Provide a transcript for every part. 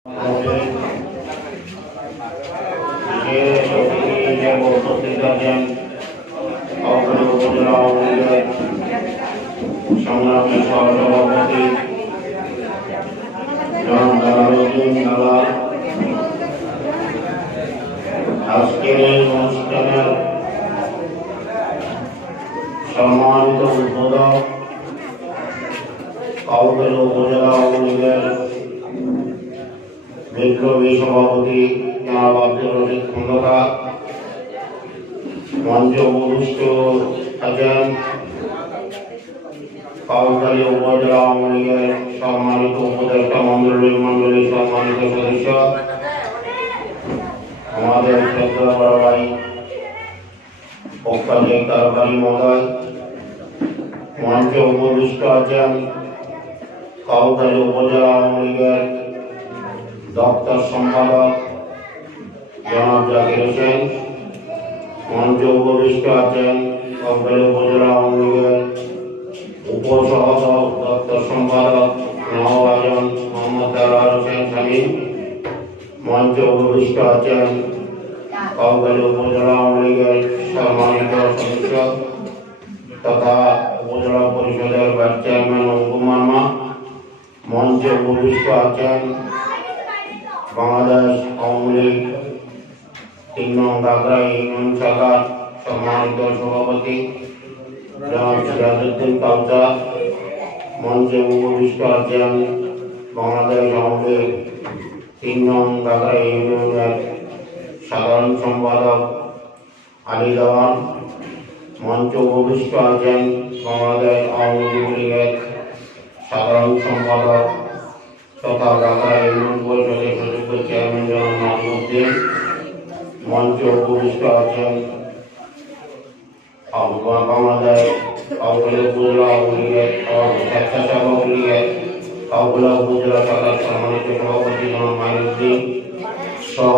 সংগ্রামী সহসভাপতি আজকের এই অনুষ্ঠানের সম্মানিত উদ্বোধক কাউখালী উপজেলা আওয়ামী লীগের বিপ্লবী সভাপতি জনাব আব্দুর রশিদ খন্দকার, মঞ্চে উপবিষ্ট আছেন কাউখালী উপজেলা আওয়ামী লীগের সম্মানিত উপদেষ্টা মন্ডলী সম্মানিত সদস্য, আমাদের শ্রদ্ধা বড় ভাই পক্ষাধিক তারকারী মহোদয়, মঞ্চে উপবিষ্ট আছেন কাউখালী উপজেলা আওয়ামী লীগের দপ্তর সম্পাদক জনাব জাকির হোসেন, মঞ্চে উপবিষ্ট আছেন কাউখালী উপজেলা আওয়ামী লীগের উপসহ দপ্তর সম্পাদক নওয়াজন মোহাম্মদ দেওয়ার হোসেন শামীম, মঞ্চে উপবিষ্ট আছেন কাউখালী উপজেলা আওয়ামী লীগের সম্মানিত সদস্য তথা উপজেলা পরিষদের ভাইস চেয়ারম্যান অঙ্কুর মার্মা, মঞ্চে উপবিষ্ট আছেন বাংলাদেশ আওয়ামী লীগ ৩ নং গাগরা ইউনিয়ন শাখার সম্মানিত সভাপতি জনাব সিরাজউদ্দিন কাউচা, মঞ্চে উপবিষ্ট আছেন বাংলাদেশ আওয়ামী লীগ ৩ নং গাগরা ইউনিয়নের সাধারণ সম্পাদক আলী দেওয়ান, মঞ্চে উপবিষ্ট আছেন বাংলাদেশ আওয়ামী লীগের সাধারণ সম্পাদক তথা গাগরা ইউনিয়ন পরিষদের সদস্য চেয়ারম্যান জনাব নাজিমউদ্দিন, মঞ্চে উপবিষ্ট আছেন বাংলাদেশ কাউখালী উপজেলা আওয়ামী লীগের স্বেচ্ছাসেবক লীগের কাউখালী উপজেলা শাখার সম্মানিত সভাপতি জনাব মাইনুদ্দিন সহ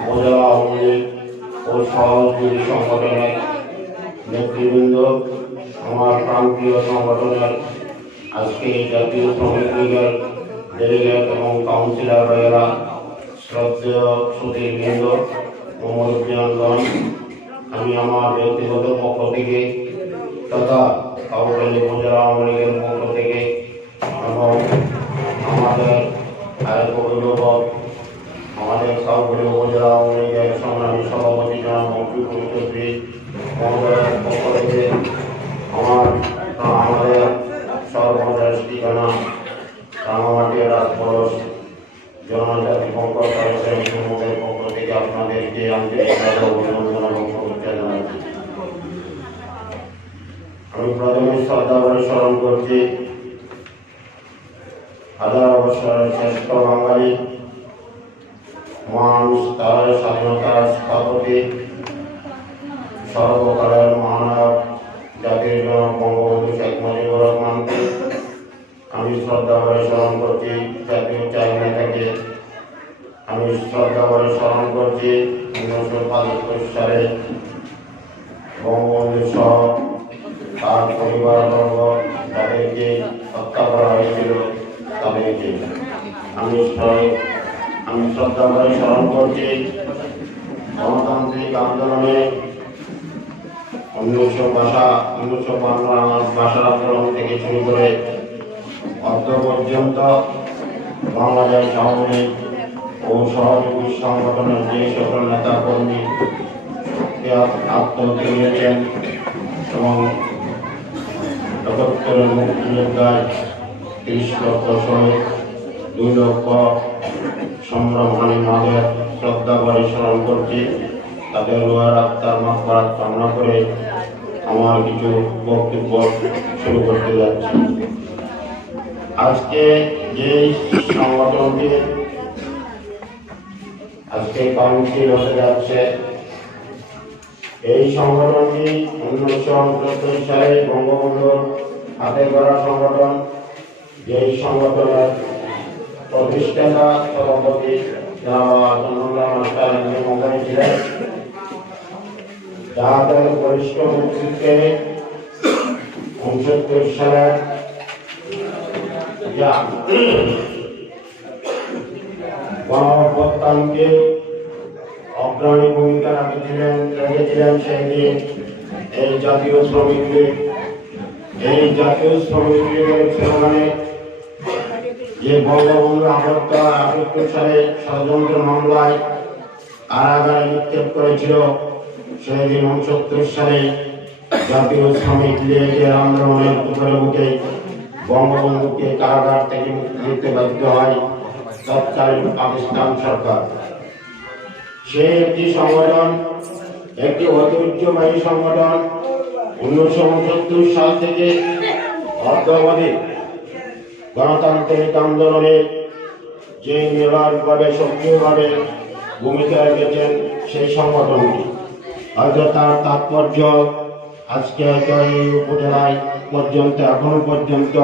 উপজেলা আওয়ামী লীগ ও সহযোগী সংগঠনের নেতৃবৃন্দ, আমার প্রান্তীয় সংগঠনের আজকে জাতীয় শ্রমিক লীগের ডেলিগেট এবং কাউন্সিলর ভাইয়েরা, শ্রদ্ধেয় সুধীরবৃন্দ, মোহাম্মদগণ, আমি আমার ব্যক্তিগত পক্ষ থেকে তথা কাউখালী উপজেলা আওয়ামী লীগের পক্ষ থেকে এবং আমাদের আরেক অভিভাবক আমাদের কাউখালী উপজেলা আওয়ামী লীগের সংগ্রামী সভাপতি জনাব মফিকুল চৌধুরী মহোদয়ের পক্ষ থেকে আমাদের সর্বশেষ ঠিকানা রাঙামাটির রাজপরশ জনজাতি পঙ্কজ প্রমুখের পক্ষ থেকে আপনাদেরকে আন্তরিকভাবে অভিনন্দন এবং শুভেচ্ছা জানাচ্ছি। আমি প্রথমে শ্রদ্ধা করে স্মরণ করছি হাজার বছরের শ্রেষ্ঠ বাঙালি মহান তার স্বাধীনতার স্থপতি সর্বকালের মহানায়ক জাতির জনক বঙ্গবন্ধু শেখ মুজিবুর রহমানকে আমি শ্রদ্ধা করে স্মরণ করছি। জাতীয় চার নেতাকে আমি শ্রদ্ধা করে স্মরণ করছি। 1975 সালে বঙ্গবন্ধু সহ তার পরিবারবর্গ তাদেরকে হত্যা করা হয়েছিল, তাদেরকে আমি শ্রদ্ধা করে স্মরণ করছি। গণতান্ত্রিক আন্দোলনে 1952 ভাষা আন্দোলন থেকে শুরু করে অর্ধ পর্যন্ত বাংলাদেশ আওয়ামী লীগ ও সহযোগী সংগঠনের যে সকল নেতা কর্মী আত্মহত্যা করেছেন এবং ৭৭ মুক্তিযোদ্ধায় ৩০ লক্ষ শহীদ ২ লক্ষ সংগ্রামহানি মাদের শ্রদ্ধা করে স্মরণ করছি। তাদের রুহের আত্মার মাগফিরাত কামনা করে আমার কিছু বক্তব্য শুরু করতে যাচ্ছি। আজকে যে সংগঠনটি আজকে কাউন্সিল হতে যাচ্ছে, এই সংগঠনটি 1969 সালে বঙ্গবন্ধুর হাতে গড়া সংগঠন। যেই সংগঠনের প্রতিষ্ঠাতা সভাপতি ছিলেন, যাদের বরিষ্ঠ নেতৃত্বে 69 সালে অবস্থানকে অগ্রণী ভূমিকা রেখেছিলেন সেই দিন এই জাতীয় শ্রমিক লীগ। এই জাতীয় শ্রমিক লীগের সেখানে যে বঙ্গবন্ধু 1978 সালে ষড়যন্ত্র মামলায় কারাগারে নিক্ষেপ করেছিল, সেই দিন 69 সালে জাতীয় শ্রমিক লীগের আন্দোলনের উপরে উঠে বঙ্গবন্ধুকে কারাগার থেকে মুক্তি দিতে বাধ্য হয় তৎকালীন পাকিস্তান সরকার। সেই একটি সংগঠন, একটি ঐতিহ্যবাহী সংগঠন 1969 সাল থেকে অদ্যাবধি গণতান্ত্রিক আন্দোলনে যে নির্ভরভাবে সক্রিয়ভাবে ভূমিকা রেখেছেন সেই সংগঠনটি, হয়তো তার তাৎপর্য আজকে হয়তো এই উপজেলায় পর্যন্ত এখনো পর্যন্ত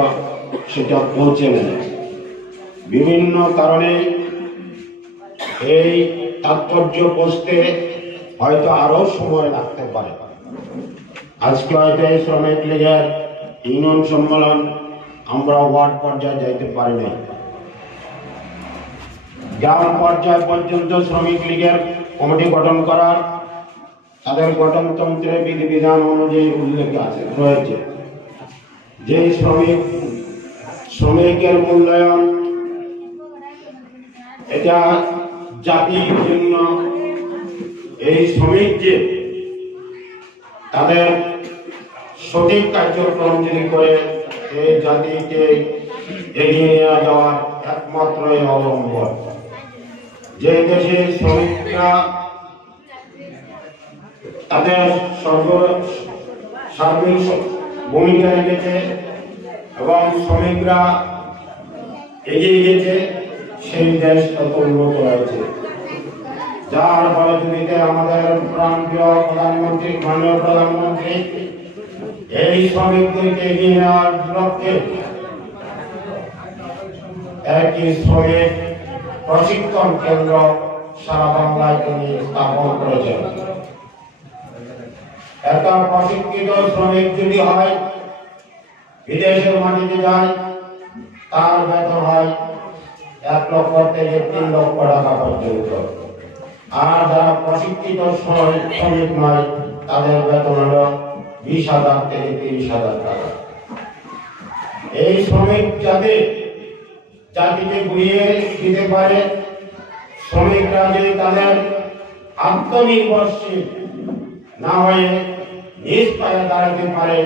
সেটা পৌঁছে নেই। বিভিন্ন কারণে এই তাৎপর্য পৌঁছতে হয়তো আরো সময় লাগতে পারে। আজকে হয়তো এই শ্রমিক লীগের ইউনিয়ন সম্মেলন আমরা ওয়ার্ড পর্যায়ে যাইতে পারি নাই, গ্রাম পর্যায় পর্যন্ত শ্রমিক লীগের কমিটি গঠন করার তাদের গঠনতন্ত্রের বিধিবিধান অনুযায়ী উল্লেখ রয়েছে যে শ্রমিকের মূল্যায়ন এটা জাতির জন্য, এই শ্রমিক যে তাদের সঠিক কার্যক্রম যদি করে এই জাতিকে এগিয়ে নিয়ে যাওয়ার একমাত্র অবলম্বন। যে দেশে শ্রমিকরা তাদের সার্বিক ভূমিকা রেখেছে এবং শ্রমিকরা এগিয়ে গেছে, সেই দেশ তত উন্নত হয়েছে। যার ফলশ্রুতিতে আমাদের প্রাণপ্রিয় প্রধানমন্ত্রী, মাননীয় প্রধানমন্ত্রী এই শ্রমিকদেরকে এগিয়ে নেওয়ার লক্ষ্যে একটি শ্রমিক প্রশিক্ষণ কেন্দ্র সারা বাংলায় তিনি স্থাপন করেছেন। একটা প্রশিক্ষিত শ্রমিক যদি হয়, বিদেশের মাটিতে যায়, তার বেতন হয় 1 লক্ষ থেকে 3 লক্ষ টাকা পর্যন্ত। আর যারা প্রশিক্ষিত শ্রমিক নয়, তাদের বেতন হল 20,000 থেকে 30,000 টাকা। এই শ্রমিক যাতে জাতিকে ঘুরিয়ে দিতে পারে, শ্রমিকরা যে তাদের আত্মনির্ভরশীল না হয়ে নিজ পায়ে দাঁড়াতে পারে,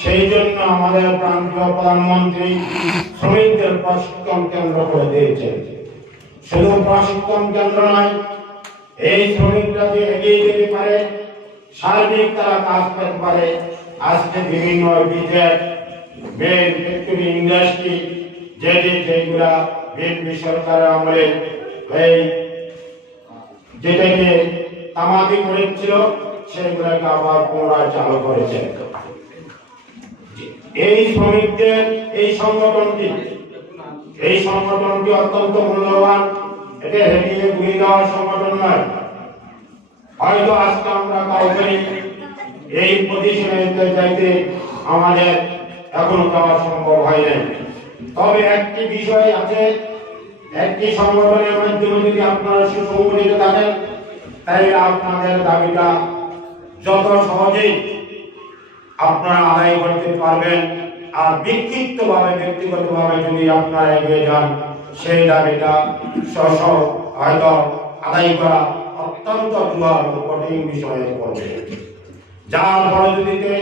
সেই জন্য আমাদের প্রাণপ্রিয় প্রধানমন্ত্রী শ্রমিকদের প্রশিক্ষণ কেন্দ্র করে দিয়েছেন। শুধু প্রশিক্ষণ কেন্দ্র নয়, এই শ্রমিকরা যে এগিয়ে যেতে পারে, সার্বিক তারা কাজ করতে পারে। আজকে বিভিন্ন ইন্ডাস্ট্রি যেগুলা বিএনপি সরকারের আমলে যেটাকে তামাদি করেছিল, সেগুলাকে আবার পুনরায় চালু করেছে। এই শ্রমিকদের এই সংগঠনটি অত্যন্ত মূল্যবান। এটা হেরিয়ে ঘুরিয়ে দেওয়ার সংগঠন নয়। হয়তো আজকে আমরা কাউকে এই পজিশনে যাইতে আমাদের এখনো যাওয়া সম্ভব হয় নাই। তবে একটি বিষয় আছে, একটি সংগঠনের মাধ্যমে যদি আপনারা সুসংগঠিত থাকেন, তাহলে আপনাদের দাবিটা যত সহজেই আপনারা আদায় করতে পারবেন। আর ব্যক্তিগতভাবে যদি আপনারা এগিয়ে যান, সেই দাবিটা হয়তো আদায় করা অত্যন্ত কঠিন বিষয়ে পড়বে। যার ফলশ্রুতিতে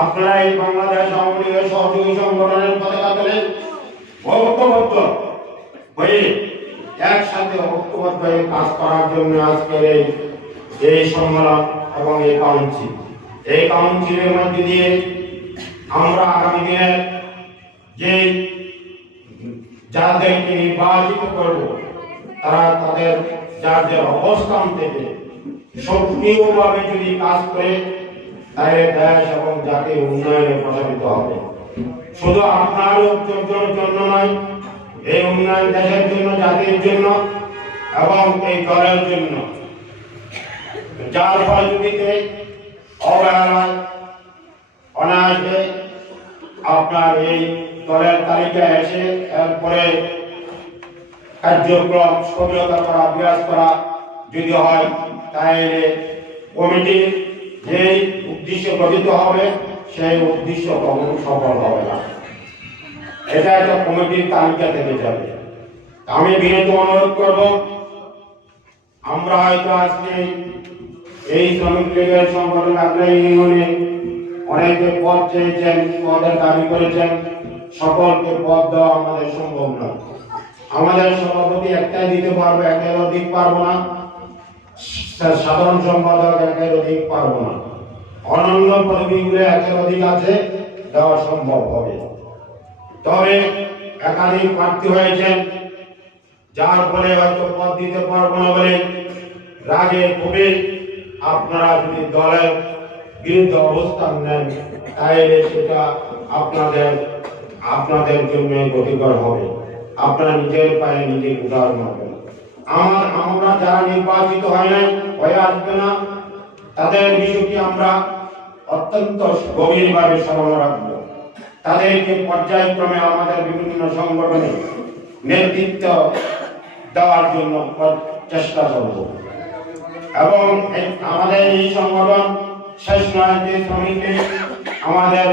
আপনারা এই বাংলাদেশ আওয়ামী লীগের সহযোগী সংগঠনের পতাকা তোলেন, ঐক্যবদ্ধ হয়ে একসাথে ঐক্যবদ্ধ হয়ে কাজ করার জন্য আজকের এই সম্মেলন এবং এই কাউন্সিলের মধ্যে দিয়ে আমরা আগামী দিনে যে যাদেরকে নির্বাচিত করব, তারা তাদের যাদের অবস্থান থেকে সক্রিয়ভাবে যদি কাজ করে, তাহলে দেশ এবং জাতির উন্নয়নে প্রসারিত হবে। শুধু আপনার জন্য নয়, এই উন্নয়ন দেশের জন্য, জাতির জন্য এবং এই দলের জন্য। যার ফলশ্রুতিতে অবহেলায় অনায়াসে আপনার এই দলের তালিকায় এসে এরপরে কার্যক্রম স্থবিরতা করা, বিরাজ করা যদি হয়, তাহলে কমিটির যে উদ্দেশ্য গঠিত হবে সেই উদ্দেশ্য কখনো সফল হবে না। এটা একটা কমিটির তালিকা থেকে যাবে। আমি বিনীত অনুরোধ করব, আমরা হয়তো আজকে এই শ্রমিক লীগের সংগঠন আগ্রহী ইউনিয়নে অনেকে পদ চেয়েছেন, পদের দাবি করেছেন, সকলকে পদ দেওয়া আমাদের সম্ভব নয়। আমাদের সভাপতি একটাই দিতে পারবো, একের অধিক পারবো না। সাধারণ সম্পাদক একের অধিক পারবো না। অনন্য পদবীগুলো একের অধিক আছে, দেওয়া সম্ভব হবে। তবে একাধিক প্রার্থী হয়েছেন, যার ফলে হয়তো পদ দিতে পারবো না বলে রাগে ক্ষোভে আপনারা যদি দলের বিরুদ্ধে অবস্থান নেন, তাহলে সেটা আপনাদের জন্য ক্ষতিকর হবে। আপনারা নিজের পায়ে নিজে উদাহরণ মারবেন। আমরা যারা নির্বাচিত হয় নাই, হয়ে আসবে না, তাদের বিষয়টি আমরা অত্যন্ত গভীরভাবে স্মরণ রাখবো। তাদেরকে পর্যায়ক্রমে আমাদের বিভিন্ন সংগঠনে নেতৃত্ব দেওয়ার জন্য চেষ্টা করব। এবং আমাদের এই সংগঠন শেষ নয়, যে শ্রমিকে আমাদের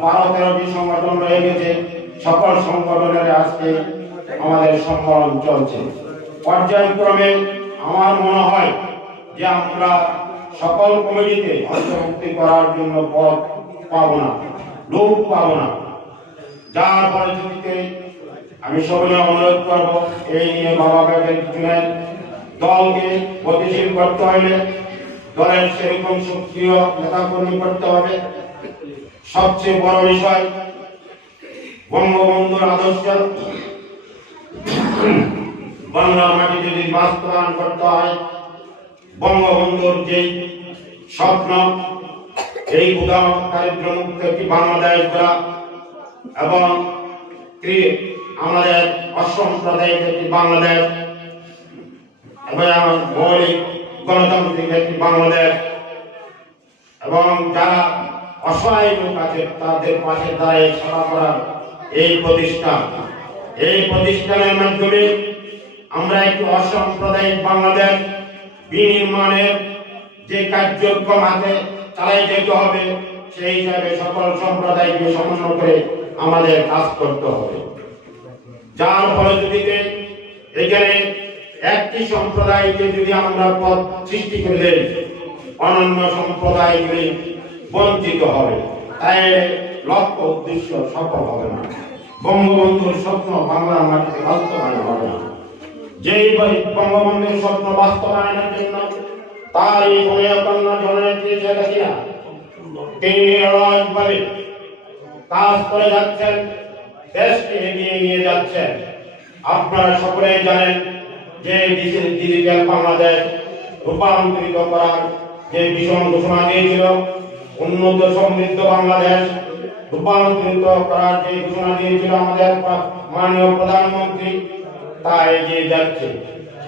12-13টি সংগঠন রয়ে গেছে, সকল সংগঠনের আজকে আমাদের সম্মেলন চলছে। পর্যায়ক্রমে আমার মনে হয় যে আমরা সকল কমিটিতে অন্তর্ভুক্তি করার জন্য পদ পাবো না, লোক পাবো না। যার পরিস্থিতিতে আমি সবাই অনুরোধ করব, এই নিয়ে ভাবাবেগের কিছু নেই। দলকে গতিশীল করতে হলে দলের সেরকম সক্রিয় নেতাকর্মী করতে হবে। সবচেয়ে বড় বিষয়, বঙ্গবন্ধুর আদর্শ বাংলা মাটি যদি বাস্তবায়ন করতে হয়, বঙ্গবন্ধুর যেই স্বপ্ন, এই উদার দারিদ্র্যমুক্ত একটি বাংলাদেশ গড়া এবং আমাদের অসাম্প্রদায়িক একটি বাংলাদেশ এবং মৌলিক গণতান্ত্রিক একটি বাংলাদেশ, এবং যারা অসহায় লোক আছে তাদের পাশে দাঁড়িয়ে সেবা করার এই প্রতিষ্ঠানের মাধ্যমে আমরা একটি অসাম্প্রদায়িক বাংলাদেশ বিনির্মাণের যে কার্যক্রম হাতে চালাই যেতে হবে, সেই হিসাবে সকল সম্প্রদায়কে সমন্বয় করে আমাদের কাজ করতে হবে। যার ফলশ্রুতিতে এখানে একটি সম্প্রদায়কে যদি আমরা পথ সৃষ্টি করলে অন্যান্য সম্প্রদায়গুলি বঞ্চিত হবে, তাই লক্ষ্য উদ্দেশ্য সফল হবে না। বঙ্গবন্ধুর স্বপ্ন বাংলার মাটিতে বাস্তবায়ন হবে না। যেই বঙ্গবন্ধুর স্বপ্ন বাস্তবায়নের জন্য তার এই কন্যা জননেত্রী শেখ হাসিনা তিনি নিরলসভাবে কাজ করে যাচ্ছেন, দেশকে এগিয়ে নিয়ে যাচ্ছেন। আপনারা সকলেই জানেন যে ডিজিটাল বাংলাদেশ রূপান্তরিত করার যে ভীষণ ঘোষণা দিয়েছিল, উন্নত সমৃদ্ধ বাংলাদেশ রূপান্তরিত করার যে ঘোষণা দিয়েছিল আমাদের মাননীয় প্রধানমন্ত্রী, তা এগিয়ে যাচ্ছে।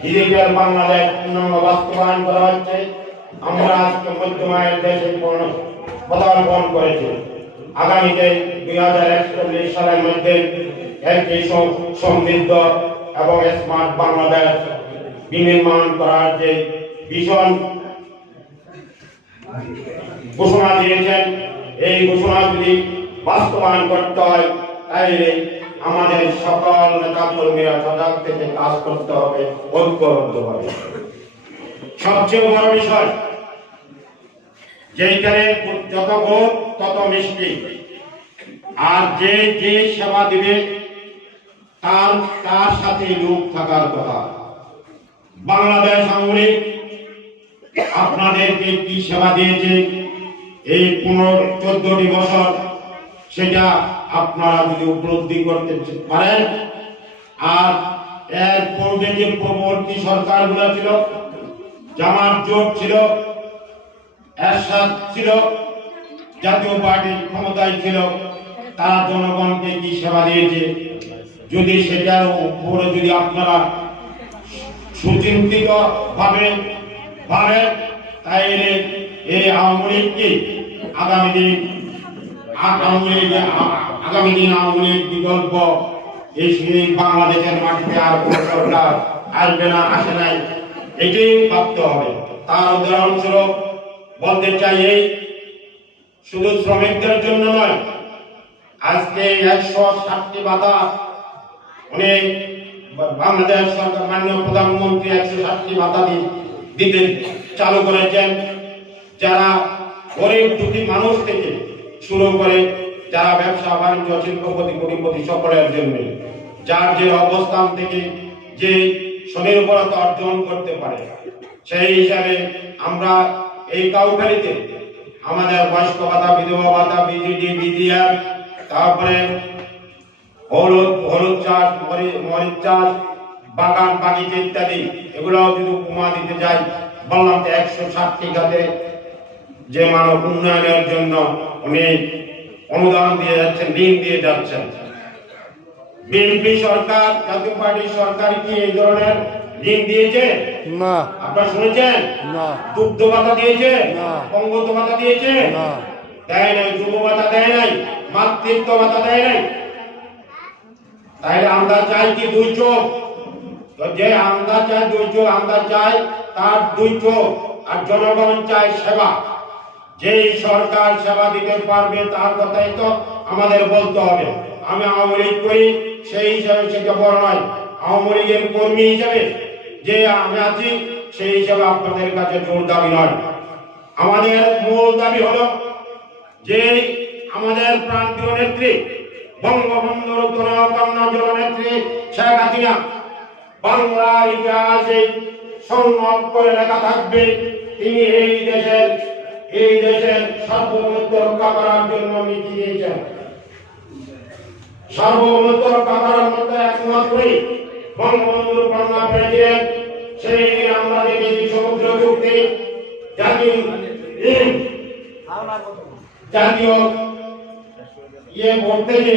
ডিজিটাল বাংলাদেশ পূর্ণাঙ্গ বাস্তবায়ন করা হচ্ছে। আমরা আজকে মধ্যমায়ের দেশে পদার্পণ করেছি। আগামীতে 2041 সালের মধ্যে একটি সমৃদ্ধ এবং স্মার্ট বাংলাদেশ বিনির্মাণ করার যে ভীষণ ঘোষণা দিয়েছেন, এই ঘোষণাগুলি বাস্তবায়ন করতে হয়, তাইলে আমাদের সকল নেতা কর্মীরা সজাগ থেকে কাজ করতে হবে, ঐক্যবদ্ধভাবে। সবচেয়ে বড় বিষয়, যেখানে যত ভোট তত মিষ্টি, আর যে যে সেবা দিবে তার সাথে লোক থাকার কথা। বাংলাদেশ আওয়ামী লীগ আপনাদেরকে কি সেবা দিয়েছে এই 14টি বছর, সেটা আপনারা যদি উপলব্ধি করতে পারেন। আর এর পূর্বে যে পূর্ববর্তী সরকারগুলো ছিল, জামাত জোট ছিল, এরশাদ ছিল, জাতীয় পার্টি ক্ষমতায় ছিল, তারা জনগণকে কি সেবা দিয়েছে, যদি সেটার উপরে যদি আপনারা সুচিন্তিত ভাবেন, তাইলে এই আওয়ামী লীগকে আগামী দিন আওয়ামী লীগ বিকল্প এই বাংলাদেশের মাটিতে আর কোন সরকার আসবে না, আসে নাই, এটাই ভাবতে হবে। তার উদাহরণস্বরূপ বলতে চাই, এই শুধু শ্রমিকদের জন্য নয়, আজকে 160টি ভাতা অনেক বাংলাদেশ সরকার মাননীয় প্রধানমন্ত্রী 160টি ভাতা দিতে চালু করেছেন, যারা গরিব দুঃখী মানুষ থেকে শুরু করে যারা ব্যবসা বাণিজ্য শিল্পপতি কোটিপতি সকলের জন্য, যার যে অবস্থান থেকে যে স্বনির্ভরতা অর্জন করতে পারে, সেই হিসাবে আমরা এই কাউখালীতে আমাদের বয়স্ক ভাতা, বিধবা ভাতা, বিজিডি, বিজিআর, তারপরে হলুদ চাষ, মরিচ চাষ, বাগান বাগিচা ইত্যাদি, এগুলো যদি উপমা দিতে যাই, বললাম যে 160টি খাতে যে মানব উন্নয়নের জন্য উনি অনুদান দিয়ে যাচ্ছেন, ঋণ দিয়ে যাচ্ছেন। বিএনপি সরকার, জাতীয় পার্টির সরকার কি এই ধরনের ঋণ দিয়েছে? না। আপনারা শুনেছেন? না। দুগ্ধ ভাতা দিয়েছে? না। পঙ্গত ভাতা দিয়েছে? না। দেয় নাই। যুব ভাতা দেয় নাই, মাতৃত্ব ভাতা দেয় নাই। তাইলে আমরা চাই কি দুই চোখ? তো যে আমরা চাই দুই চোখ, আমরা চাই তার দুই চোখ, আর জনগণ চাই সেবা। যেই সরকার সেবা দিতে পারবে তার কথাই তো আমাদের বলতে হবে। আমি আওয়ামী লীগ করি, সেই হিসাবে সেটা বড় নয়। আওয়ামী লীগের কর্মী হিসাবে যে আমি আছি, সেই হিসাবে আপনাদের কাছে জোর দাবি নয়। আমাদের মূল দাবি হলো যে আমাদের প্রান্তীয় নেত্রী বঙ্গবন্ধুর কন্যা জননেত্রী শেখ হাসিনা বাংলার ইতিহাসে স্বর্ণ করে লেখা থাকবে, তিনি এই দেশের সার্বভৌমত্ব রক্ষা করার জন্য নীতি দিয়েছেন। সার্বভৌমত্ব রক্ষা করার মধ্যে একমাত্রই বঙ্গবন্ধুর কন্যা প্রেসিডেন্ট। সেই দিন আমরা দেখেছি সমুদ্র চুক্তি, জাতীয় বলতে যে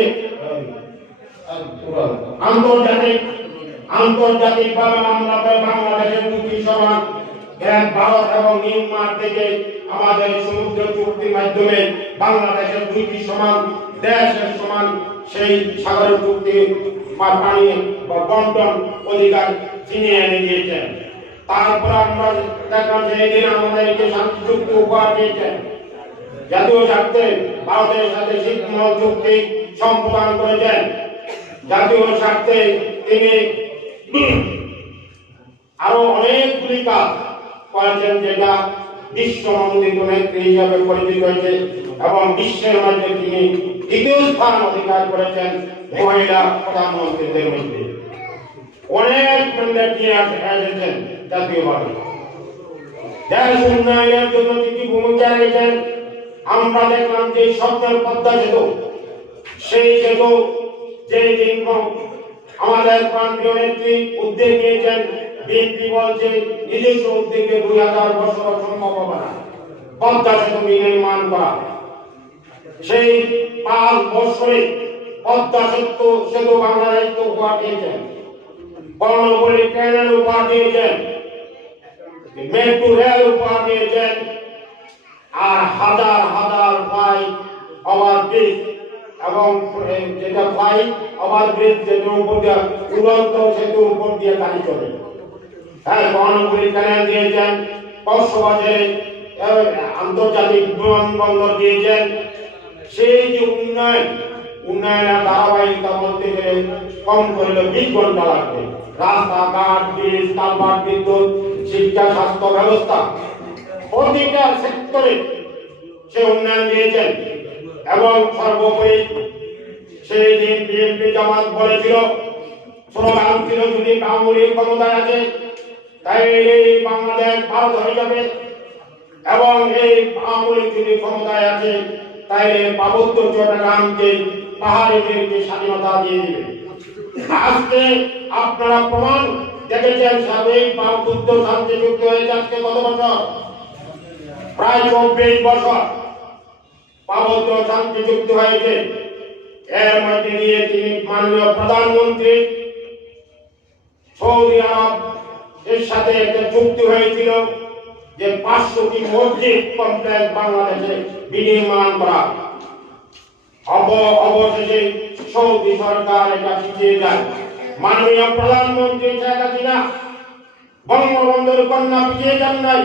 আন্তর্জাতিক ভাবে আমরা বাংলাদেশের দুটি সমান, ভারত এবং মিয়ানমার থেকে আমাদের সমুদ্র চুক্তির মাধ্যমে বাংলাদেশের দুইটি সমান দেশের সমান সেই সাগর চুক্তি পানি বন্টন অধিকার ছিনিয়ে এনে দিয়েছেন। তারপর আমরা দেখলাম যে এই দিন আমাদেরকে শান্তি চুক্তি উপহার দিয়েছেন। জাতীয় স্বার্থে ভারতের সাথে শীতমহল চুক্তি সম্পাদন করেছেন। জাতীয় স্বার্থে তিনি আরো অনেকগুলি কাজ করেছেন, যেটা বিশ্ব নন্দিত নেত্রী হিসাবে পরিচিত হয়েছে এবং বিশ্বের মধ্যে তিনি দ্বিতীয় স্থান অধিকার করেছেন মহিলা প্রধানমন্ত্রীদের মধ্যে। অনেক ম্যান্ডেট নিয়ে এসেছেন জাতীয়ভাবে। দেশ উন্নয়নের জন্য তিনি ভূমিকা রেখেছেন। আমরা দেখলাম যে স্বপ্নের পদ্মা সেতু, সেই সেতু যে আমাদের প্রান্তীয় নেত্রী উদ্যোগ নিয়েছেন, বিএনপি বলছে নিজস্ব উদ্যোগে 2000 বছর সম্ভব হবে না পদ্মা সেতু নির্মাণ করা। সেই 5 বছরে পদ্মা সেতু বাংলাদেশকে উপহার দিয়েছেন, কর্ণফুলী ট্রেনের উপহার দিয়েছেন, মেট্রো রেল উপহার দিয়েছেন, আর হাজার হাজার ফ্লাইট ওভারব্রিজ এবং যেটা ফ্লাইট ওভারব্রিজ যেটার উপর দিয়ে উড়ন্ত সেতুর উপর দিয়ে গাড়ি চলে। হ্যাঁ, কর্ণফুলী ট্রেন দিয়েছেন, কক্সবাজারে আন্তর্জাতিক বিমানবন্দর দিয়েছেন। সেই যে উন্নয়নের ধারাবাহিকতা বলতে গেলে কম করলে 20 ঘন্টা লাগবে। রাস্তাঘাট, ব্রিজ, কালভার্ট, বিদ্যুৎ, শিক্ষা, স্বাস্থ্য ব্যবস্থা, প্রতিটা সেক্টরে সে উন্নয়ন দিয়েছেন। এবং সর্বোপরি সেই দিন বিএনপি জামাত বলেছিল, স্লোগান ছিল, যদি আওয়ামী লীগ ক্ষমতায় আছে তাইলে এই বাংলাদেশ ভারত হয়ে যাবে, এবং এই আওয়ামী লীগ যদি ক্ষমতায় আছে তাইলে পার্বত্য চট্টগ্রামকে পাহাড়িদেরকে স্বাধীনতা দিয়ে দিবে। আজকে আপনারা প্রমাণ দেখেছেন, সাবেক যুদ্ধ শান্তি চুক্তি হয়েছে আজকে কত বছর? প্রায় 24 বছর পার্বত্য শান্তি চুক্তি হয়েছে। এর মধ্যে দিয়ে তিনি মাননীয় প্রধানমন্ত্রী সৌদি আরব এর সাথে একটা চুক্তি হয়েছিল যে 500টি মসজিদ কমপ্লেক্স বাংলাদেশে বিনির্মাণ করা। অবশেষে সৌদি সরকার এটা পিছিয়ে যায়। মাননীয় প্রধানমন্ত্রী শেখ হাসিনা বঙ্গবন্ধুর কন্যা পিছিয়ে যান নাই,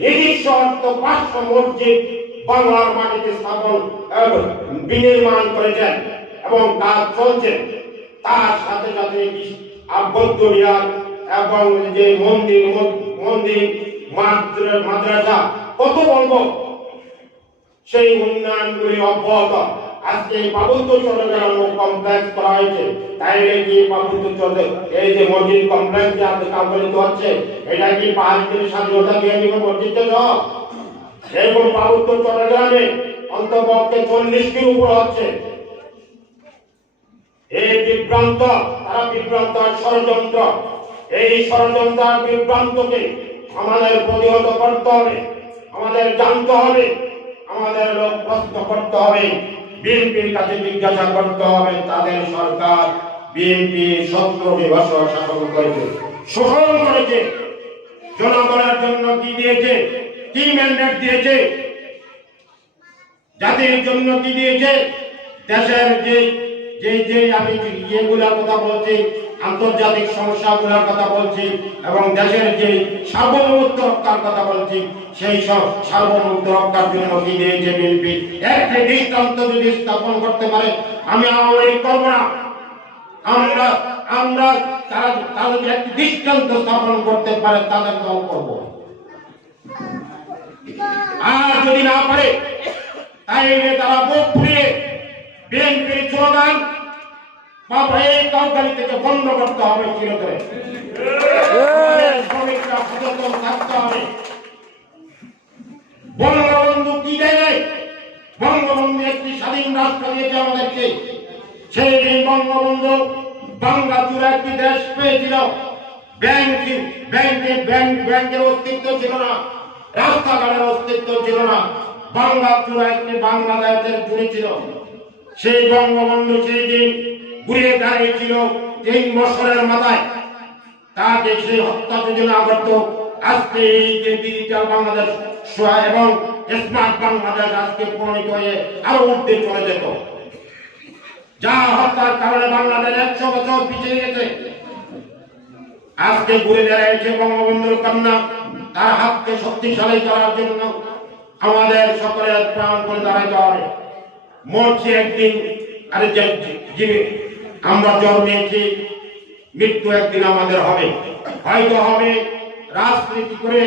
নিজস্ব অর্থ 500 মসজিদ বাংলার মাটিতে স্থাপন বিনির্মাণ করেছেন এবং কাজ চলছে। তার সাথে সাথে বৌদ্ধ বিহার এবং যে মন্দির মাদ্রাসা কত বলবো, সেই উন্নয়নগুলি অব্যাহত। আজকে পার্বত্য চট্টগ্রাম কমপ্লেক্স করা হয়েছে, তাই কি পার্বত্য চট্টগ্রাম এই যে মসজিদ কমপ্লেক্স যে কাজ হচ্ছে, এটা কি পাহাড়ের স্বাধীনতা দিয়ে বর্ধিত নয়? এবং পার্বত্য চট্টগ্রামে অন্তপক্ষে 40টির উপর হচ্ছে। এই বিভ্রান্ত, তারা বিভ্রান্ত ষড়যন্ত্র, এই ষড়যন্ত্র বিভ্রান্তকে আমাদের প্রতিহত করতে হবে, আমাদের জানতে হবে, আমাদের লোক প্রশ্ন করতে হবে, বিএনপির কাছে জিজ্ঞাসা করতে হবে তাদের সরকার বিএনপি 17 বছর শাসন করেছে, শোষণ করেছে, জনগণের জন্য কি দিয়েছে, কি ম্যান্ডেট দিয়েছে, জাতির জন্য কি দিয়েছে, দেশের যে আমি যেগুলোর কথা বলছি, আন্তর্জাতিক সমস্যাগুলোর কথা বলছি এবং দেশের যে সার্বভৌমত্ব রক্ষার কথা বলছি, সেই সব সার্বভৌমত্ব রক্ষার জন্য কি দিয়েছে বিএনপি, একটি দৃষ্টান্ত যদি স্থাপন করতে পারে আমি আওয়ামী করব না। আমরা তারা যদি একটি দৃষ্টান্ত স্থাপন করতে পারে তাদের দল করব, আর যদি না পারে তাইলে তারা বুক ফুলিয়ে বিএনপির স্লোগান এই কাউকালি থেকে বন্ধ করতে হবে, চিরতরে শ্রমিকরা সচেতন থাকতে হবে। বঙ্গবন্ধু কি দেয়? বঙ্গবন্ধু একটি স্বাধীন রাষ্ট্র দিয়েছে আমাদেরকে। সেই দিন বঙ্গবন্ধু বাংলা জুড়ে একটি দেশ পেয়েছিল, ব্যাংকের অস্তিত্ব ছিল না, রাস্তাঘাটের অস্তিত্ব ছিল না, বাংলা জুড়ে একটি বাংলাদেশের জুড়ে ছিল। সেই বঙ্গবন্ধু সেই দিন ঘুরে দাঁড়িয়েছিল 3 বছরের মাথায়, তাকে সেই হত্যা যদি না করত আজকে এই যে ডিজিটাল বাংলাদেশ এবং স্মার্ট বাংলাদেশ আজকে প্রণীত হয়ে আরো ঊর্ধ্বে চলে যেত। যা হত্যার কারণে বাংলাদেশ 100 বছর পিছিয়ে গেছে। আজকে ঘুরে দাঁড়িয়েছে বঙ্গবন্ধুর কন্যা, তার হাতকে শক্তিশালী করার জন্য আমাদের সকলের প্রাণ করে দাঁড়াইতে হবে। মরছি একদিন, আরে আমরা জন্মেছি, মৃত্যু একদিন আমাদের হবে, হয়তো হবে রাজনীতি করে,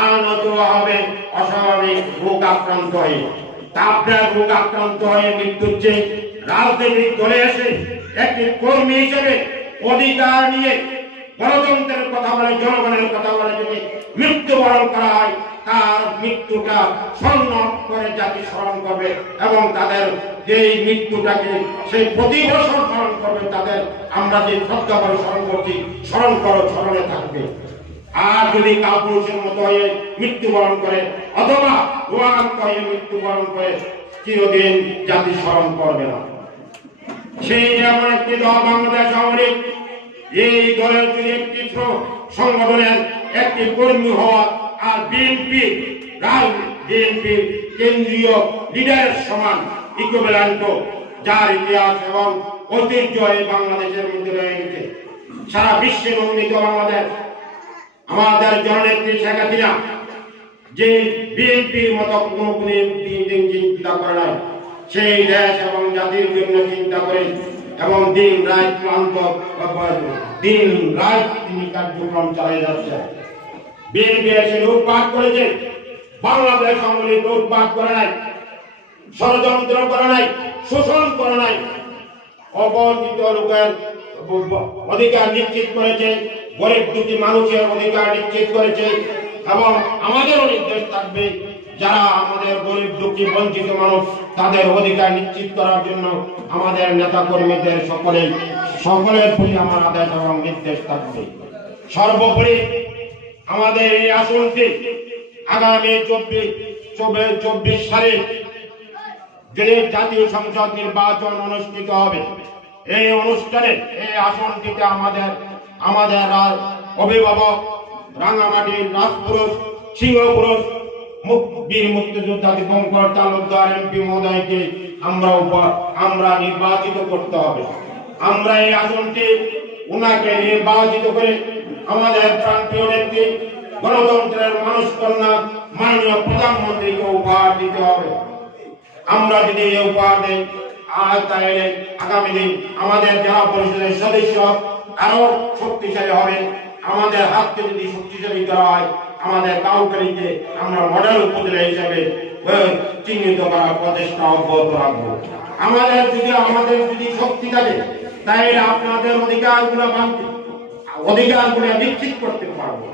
আর নয়তো হবে অস্বাভাবিক রোগ আক্রান্ত হয়ে। তাপদার রোগ আক্রান্ত হয়ে মৃত্যুর চেয়ে রাজনৈতিক দলে এসে একটি কর্মী হিসেবে অধিকার নিয়ে গণতন্ত্রের কথা বলে, জনগণের কথা বলে যদি মৃত্যুবরণ করা হয়, তার মৃত্যুটা স্মরণ করে জাতি স্মরণ করবে এবং তাদের যে মৃত্যুটাকে সেই প্রতি বছর স্মরণ করবে, তাদের আমরা যে শ্রদ্ধা করে স্মরণ করছি, স্মরণ করো, স্মরণে থাকবে। আর যদি কাপুরুষের মতো হয়ে মৃত্যুবরণ করে অথবা রোগাক্রান্ত হয়ে মৃত্যুবরণ করে, চিরদিন জাতি স্মরণ করবে না। সেই যেমন একটি দল বাংলাদেশ আওয়ামী লীগ, এই দলের যদি একটি সংগঠনের একটি কর্মী হওয়া আর বিএনপির কেন্দ্রীয় লিডারের সমান ইকুইভ্যালেন্ট, যার ইতিহাস এবং ঐতিহ্য এই বাংলাদেশের মধ্যে রয়ে গেছে। সারা বিশ্বে উন্নীত বাংলাদেশ, আমাদের জননেত্রী শেখ হাসিনা যে বিএনপির মতো কোনো চিন্তা করে নাই, সেই দেশ এবং জাতির জন্য চিন্তা করে এবং দিন রাত তিনি কার্যক্রম চালিয়ে যাচ্ছে। বিএনপি এসে লুটপাট করেছে, বাংলাদেশ আওয়ামী লীগ লুটপাট করে নাই, ষড়যন্ত্র করে নাই, শোষণ করে নাই, অবঞ্চিত লোকের অধিকার নিশ্চিত করেছে, গরিব দুঃখী মানুষের অধিকার নিশ্চিত করেছে। এবং আমাদেরও নির্দেশ থাকবে, যারা আমাদের গরিব দুঃখী বঞ্চিত মানুষ তাদের অধিকার নিশ্চিত করার জন্য আমাদের নেতা কর্মীদের সকলের প্রতি আমার আদেশ এবং নির্দেশ থাকবে। সর্বোপরি আমাদের এই আসনটি আগামী 24 সালে যে জাতীয় সংসদ নির্বাচন অনুষ্ঠিত হবে, এই অনুষ্ঠানে এই আসনটিতে আমাদের অভিভাবক রাঙ্গামাটির রাজপুরুষ, সিংহপুরুষ বীর মুক্তিযোদ্ধা দীপঙ্কর তালুকদার এমপি মহোদয়কে আমরা নির্বাচিত করতে হবে। আমরা এই আসনটি উনাকে নির্বাচিত করে আমাদের প্রান্তীয় নেত্রী গণতন্ত্রের মানুষ কন্যা মাননীয় প্রধানমন্ত্রীকে উপহার দিতে হবে। আমরা যদি এই উপহার দেই তাহলে আগামী দিন আমাদের জেলা পরিষদের সদস্য আরো শক্তিশালী হবে। আমাদের হাতকে যদি শক্তিশালী করা হয়, আমাদের কাউকারিকে আমরা মডেল উপজেলা হিসেবে চিহ্নিত করার প্রচেষ্টা অব্যাহত রাখবো। আমাদের যদি শক্তি থাকে তাহলে আপনাদের অধিকারগুলো নিশ্চিত করতে পারবো,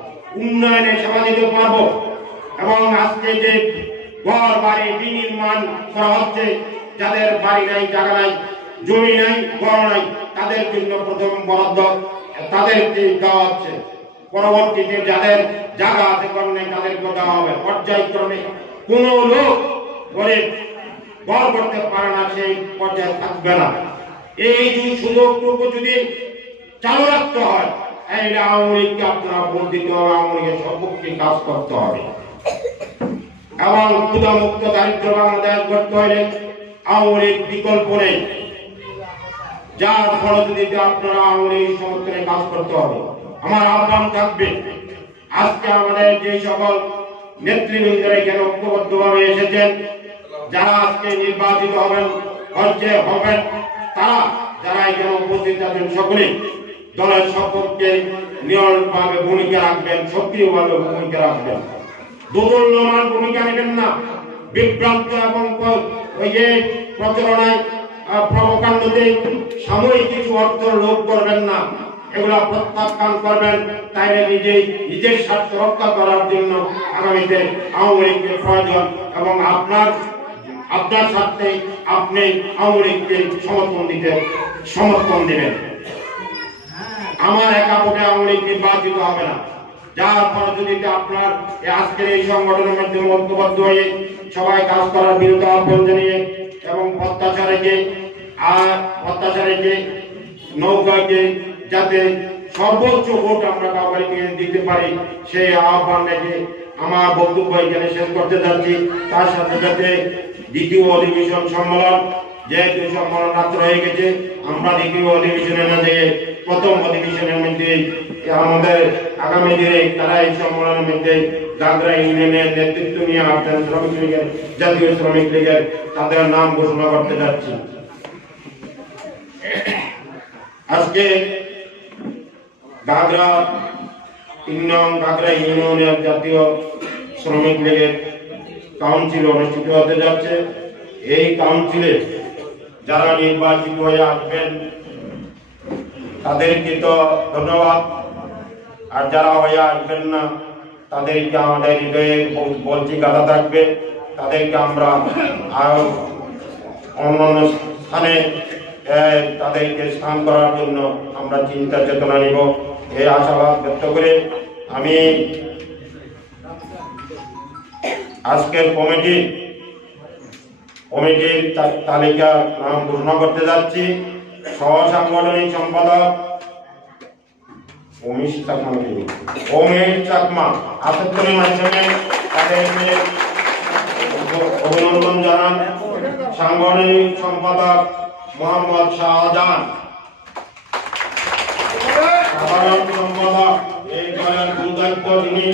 উন্নয়নে সেবা দিতে পারবো। এবং আজকে যে ঘর বাড়ি বিনির্মাণ করা হচ্ছে, যাদের বাড়ি নাই, জায়গা নাই, জমি নাই, ঘর নাই, তাদের জন্য প্রথম বরাদ্দ তাদেরকে দেওয়া হচ্ছে। পরবর্তীতে যাদের জায়গা আছে, ঘর নেই, তাদেরকে দেওয়া হবে। পর্যায়ক্রমে কোন লোক গরিব ঘর করতে পারে না, সেই পর্যায়ে থাকবে না। এই যে সুযোগটুকু যদি চালু রাখতে হয়, এই আওয়ামী লীগকে আপনারা ভোট দিতে হবে, আওয়ামী লীগের সপক্ষে কাজ করতে হবে। এবং ক্ষুধামুক্ত দারিদ্র বাংলাদেশ গড়তে হলে আওয়ামী লীগ বিকল্প নেই। যার ফলশ্রুতিতে আপনারা আওয়ামী লীগ সমর্থনে কাজ করতে হবে। আমার আহ্বান থাকবে, আজকে আমাদের যে সকল নেতৃবৃন্দরা এখানে ঐক্যবদ্ধভাবে এসেছেন, যারা আজকে নির্বাচিত হবেন তারা যারা এখানে উপস্থিত আছেন, সকলে দলের সপক্ষে নিয়মভাবে ভূমিকা রাখবেন, সক্রিয়ভাবে ভূমিকা রাখবেন। দোদুল্যমান ভূমিকা নেবেন না, বিভ্রান্ত এবং ওই যে প্রচারণায় প্রবকাণ্ডতে সাময়িক কিছু অর্থ লোভ করবেন না, এগুলা প্রত্যাখ্যান করবেন। তাইলে নিজের স্বার্থ রক্ষা করার জন্য আগামীতে আওয়ামী লীগের প্রয়োজন, এবং আপনার স্বার্থে আপনি আওয়ামী লীগকে সমর্থন দিবেন। আমার একা ভোটে আওয়ামী লীগ নির্বাচিত হবে না। যার ফলশ্রুতিতে আপনার আজকের এই সংগঠনের মাধ্যমে ঐক্যবদ্ধ হয়ে সবাই কাজ করার বিরুদ্ধে আহ্বান জানিয়ে এবং অত্যাচারীকে নৌকাকে যাতে সর্বোচ্চ ভোট আমরা কাউকে দিতে পারি, সেই আহ্বান রেখে আমার বক্তব্য এখানে শেষ করতে যাচ্ছি। তার সাথে সাথে দ্বিতীয় অধিবেশন সম্মেলন, যেহেতু সম্মেলন রাত্র হয়ে গেছে, আমরা দ্বিতীয় অধিবেশনে না যেয়ে প্রথম অধিবেশনের মধ্যে আমাদের আগামী দিনে তারা এই সম্মেলনের মধ্যে গাগরা ইউনিয়নের নেতৃত্ব নিয়ে আসছেন শ্রমিক লীগের, জাতীয় শ্রমিক লীগের, তাদের নাম ঘোষণা করতে যাচ্ছি। আজকে গাগরা ইউনিয়নের জাতীয় শ্রমিক লীগের কাউন্সিল অনুষ্ঠিত হতে যাচ্ছে। এই কাউন্সিলে যারা নির্বাচিত হয়ে আসবেন তাদেরকে তো ধন্যবাদ, আর যারা হয়ে আসবেন না তাদেরকে আমাদের হৃদয়ে বলছি গাদা থাকবে। তাদেরকে আমরা অন্যান্য স্থানে তাদেরকে স্থান করার জন্য আমরা চিন্তা চেতনা নিব, এই আশাবাদ ব্যক্ত করে আমি আজকের কমিটির তালিকা নাম ঘোষণা করতে যাচ্ছি। সহ সাংগঠনিক সম্পাদক ওমেশ চাকমা আবেদনের মাধ্যমে তাদেরকে অভিনন্দন জানান। সাংগঠনিক সম্পাদক মোহাম্মদ শাহজাহান, সাধারণ সম্পাদক এই দলের গুরুদায়িত্ব তিনি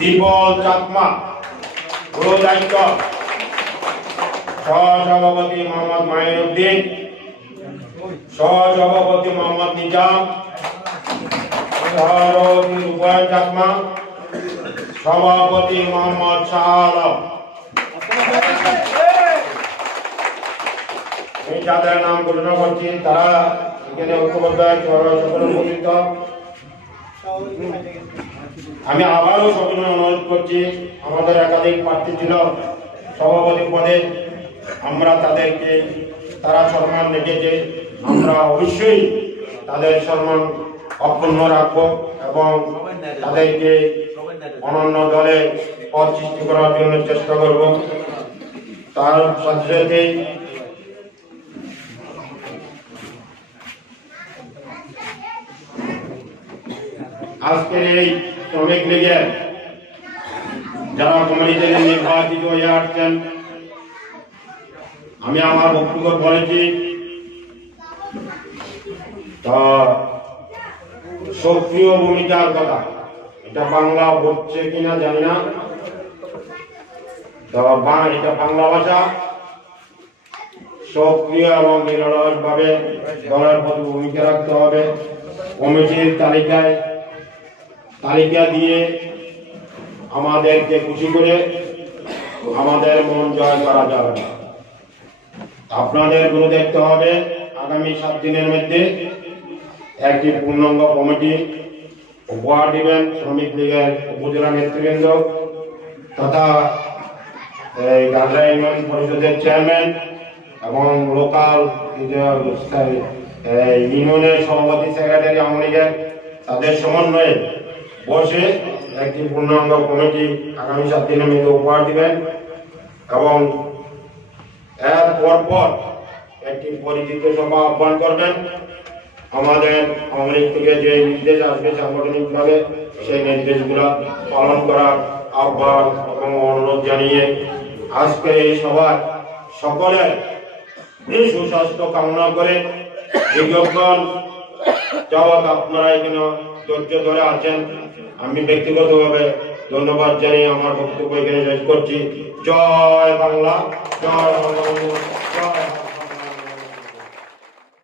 দীপল চাকমা, গুরুদায়িত্ব সহসভাপতি মোহাম্মদ মাইনুদ্দিন, সহসভাপতি মোহাম্মদ নিজাম, সভাপতি রূপায়ণ চাকমা, সভাপতি মোহাম্মদ শাহ আলম। আমি যাদের নাম ঘোষণা করছি তারা এখানে ঐক্যবদ্ধ উপস্থিত। আমি আবারও সবিনয় অনুরোধ করছি, আমাদের একাধিক প্রার্থী ছিল সভাপতি পদে, আমরা তারা সম্মান রেখেছে, আমরা অবশ্যই তাদের সম্মান অক্ষুণ্ণ রাখবো এবং তাদেরকে অনন্য দলে পদ সৃষ্টি করার জন্য চেষ্টা করব। তার সাথে সাথে আজকের এই শ্রমিক লীগের যারা কমিটিতে নির্বাচিত হয়ে আসছেন, আমি আমার বক্তব্য বলেছি, তা সক্রিয় ভূমিকার কথা, এটা বাংলা বলছে কিনা জানি না, এটা বাংলা ভাষা। সক্রিয় এবং নিরলস ভাবে দলের প্রতি ভূমিকা রাখতে হবে। কমিটির তালিকা দিয়ে আমাদেরকে খুশি করে আমাদের মন জয় করা যাবে না। আপনাদের গুলো দেখতে হবে আগামী 7 দিনের মধ্যে একটি পূর্ণাঙ্গ কমিটি উপহার দিবেন শ্রমিক লীগের উপজেলা নেতৃবৃন্দ তথা গাজরা ইউনিয়ন পরিষদের চেয়ারম্যান এবং লোকাল ইউনিয়নের সভাপতি সেক্রেটারি আওয়ামী লীগের তাদের সমন্বয়ে বসে একটি পূর্ণাঙ্গ কমিটি আগামী 7 দিনের মধ্যে উপহার দিবেন এবং এর পরপর একটি পরিচিত সভা আহ্বান করবেন। আমাদের আওয়ামী লীগ থেকে যে নির্দেশ আসবে সাংগঠনিকভাবে সেই নির্দেশগুলো পালন করার আহ্বান এবং অনুরোধ জানিয়ে আজকে এই সভায় সকলের সুস্বাস্থ্য কামনা করে বিজ্ঞাপন যাওয়া আপনারা এখানে ধৈর্য ধরে আছেন, আমি ব্যক্তিগতভাবে ধন্যবাদ জানিয়ে আমার বক্তব্য এখানে শেষ করছি। জয় বাংলা, জয় বাংলা, জয়।